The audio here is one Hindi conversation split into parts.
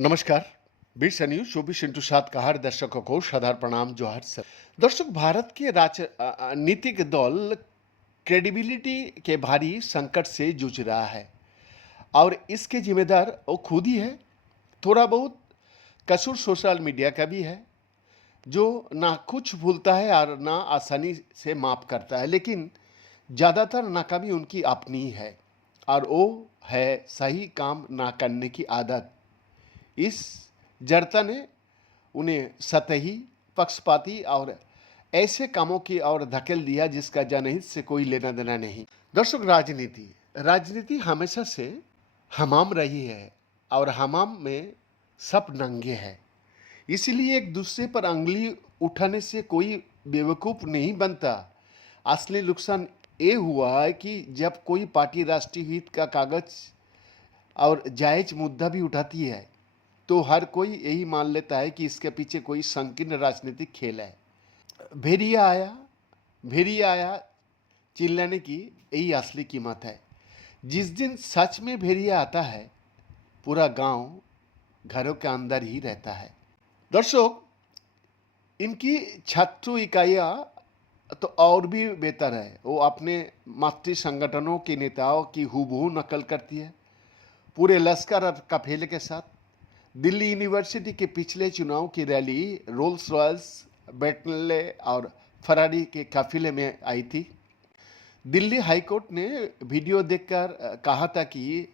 नमस्कार। बीस न्यूज 24x7 का हर दर्शकों को सादर प्रणाम जोहार सर। दर्शक, भारत के राजनीतिक दल क्रेडिबिलिटी के भारी संकट से जूझ रहा है और इसके जिम्मेदार वो खुद ही है। थोड़ा बहुत कसूर सोशल मीडिया का भी है, जो ना कुछ भूलता है और ना आसानी से माफ करता है, लेकिन ज़्यादातर नाकामी उनकी अपनी ही है और वो है सही काम ना करने की आदत। इस जड़ता ने उन्हें सतही, पक्षपाती और ऐसे कामों की ओर धकेल दिया जिसका जनहित से कोई लेना देना नहीं। दर्शक, राजनीति राजनीति हमेशा से हमाम रही है और हमाम में सब नंगे हैं। इसीलिए एक दूसरे पर अंगुली उठाने से कोई बेवकूफ़ नहीं बनता। असली नुकसान ये हुआ है कि जब कोई पार्टी राष्ट्रीय हित का कागज और जायज मुद्दा भी उठाती है तो हर कोई यही मान लेता है कि इसके पीछे कोई संकीर्ण राजनीतिक खेल है। भेड़िया आया, भेड़िया आया चिल्लाने की यही असली कीमत है। जिस दिन सच में भेड़िया आता है, पूरा गांव घरों के अंदर ही रहता है। दर्शक, इनकी छात्र इकाइयाँ तो और भी बेहतर है। वो अपने मातृ संगठनों के नेताओं की हूबहू नकल करती है, पूरे लश्कर और काफिले के साथ। दिल्ली यूनिवर्सिटी के पिछले चुनाव की रैली रोल्स रॉयल्स, बेंटले और फरारी के काफिले में आई थी। दिल्ली हाईकोर्ट ने वीडियो देखकर कहा था कि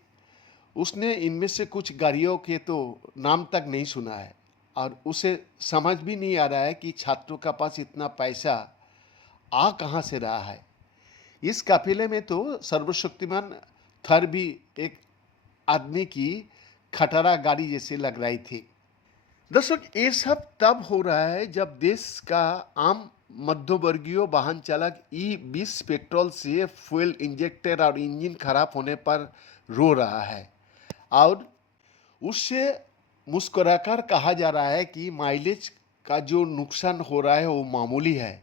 उसने इनमें से कुछ गाड़ियों के तो नाम तक नहीं सुना है और उसे समझ भी नहीं आ रहा है कि छात्रों का पास इतना पैसा आ कहाँ से रहा है। इस काफिले में तो सर्वशक्तिमान थर भी एक आदमी की खटारा गाड़ी जैसे लग रही थी। दर्शक, ये सब तब हो रहा है जब देश का आम मध्यवर्गीय वाहन चालक ई-20 पेट्रोल से फ्यूल इंजेक्टर और इंजन खराब होने पर रो रहा है और उससे मुस्कुराकर कहा जा रहा है कि माइलेज का जो नुकसान हो रहा है वो मामूली है,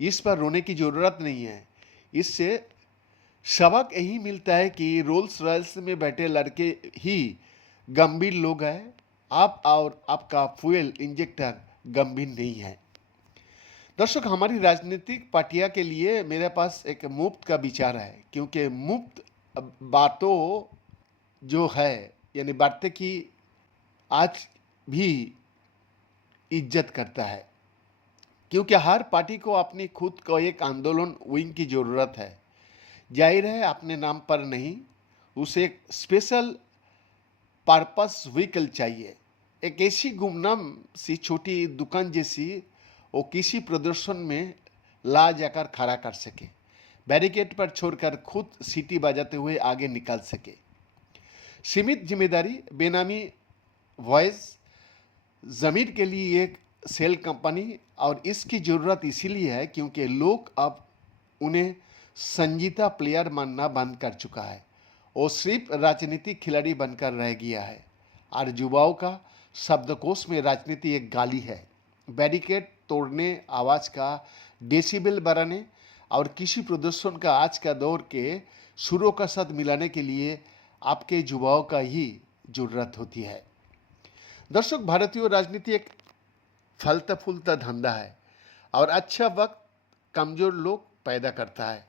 इस पर रोने की ज़रूरत नहीं है। इससे सबक यही मिलता है कि रोल्स रॉयल्स में बैठे लड़के ही गंभीर लोग हैं, आप और आपका फ्यूल इंजेक्टर गंभीर नहीं है। दर्शक, हमारी राजनीतिक पार्टियां के लिए मेरे पास एक मुफ्त का विचार है, क्योंकि मुफ्त बातों जो है यानी बातें की आज भी इज्जत करता है, क्योंकि हर पार्टी को अपनी खुद को एक आंदोलन विंग की ज़रूरत है। जाहिर है अपने नाम पर नहीं, उसे एक स्पेशल पर्पस व्हीकल चाहिए। एक ऐसी गुमनाम सी छोटी दुकान जैसी वो किसी प्रदर्शन में ला जाकर खड़ा कर सके, बैरिकेड पर छोड़कर खुद सीटी बजाते हुए आगे निकल सके। सीमित जिम्मेदारी, बेनामी वॉइस, ज़मीर के लिए एक सेल कंपनी, और इसकी ज़रूरत इसीलिए है क्योंकि लोग अब उन्हें संजीदा प्लेयर मानना बंद कर चुका है। वो सिर्फ राजनीतिक खिलाड़ी बनकर रह गया है और युवाओं का शब्दकोश में राजनीति एक गाली है। बैरिकेड तोड़ने, आवाज़ का डेसिबल बढ़ाने और किसी प्रदर्शन का आज का दौर के सुरों का साथ मिलाने के लिए आपके युवाओं का ही जरूरत होती है। दर्शक, भारतीय राजनीति एक फलता फूलता धंधा है और अच्छा वक्त कमज़ोर लोग पैदा करता है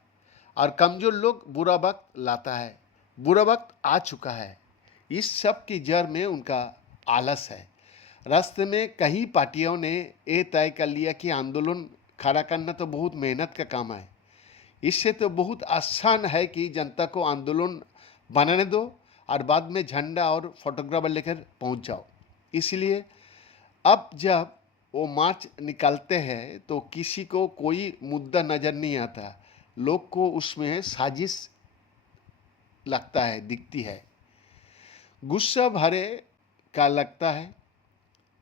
और कमज़ोर लोग बुरा वक्त लाता है। बुरा वक्त आ चुका है, इस सब की जड़ में उनका आलस है। रास्ते में कई पार्टियों ने ये तय कर लिया कि आंदोलन खड़ा करना तो बहुत मेहनत का काम है, इससे तो बहुत आसान है कि जनता को आंदोलन बनाने दो और बाद में झंडा और फोटोग्राफर लेकर पहुंच जाओ। इसलिए अब जब वो मार्च निकालते हैं तो किसी को कोई मुद्दा नज़र नहीं आता, लोग को उसमें साजिश लगता है, दिखती है। गुस्सा भरे का लगता है,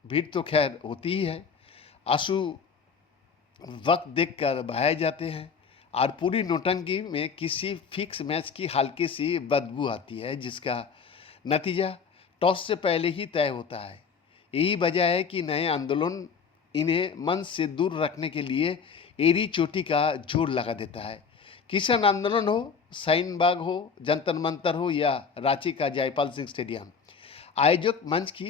भीड़ तो खैर होती ही है। आंसू वक्त देखकर बहाए जाते हैं और पूरी नौटंकी में किसी फिक्स मैच की हल्की सी बदबू आती है, जिसका नतीजा टॉस से पहले ही तय होता है। यही वजह है कि नए आंदोलन इन्हें मन से दूर रखने के लिए एड़ी चोटी का जोर लगा देता है। किसान आंदोलन हो, शाहीन बाग हो, जंतर मंतर हो या रांची का जयपाल सिंह स्टेडियम, आयोजक मंच की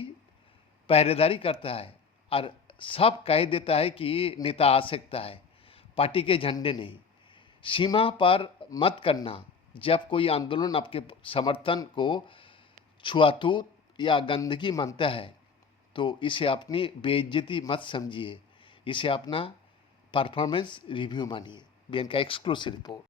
पहरेदारी करता है और सब कह देता है कि नेता आ सकता है, पार्टी के झंडे नहीं। सीमा पार मत करना। जब कोई आंदोलन आपके समर्थन को छुआछूत या गंदगी मानता है तो इसे अपनी बेइज्जती मत समझिए, इसे अपना परफॉर्मेंस रिव्यू मानिए। बीएन का एक्सक्लूसिव रिपोर्ट।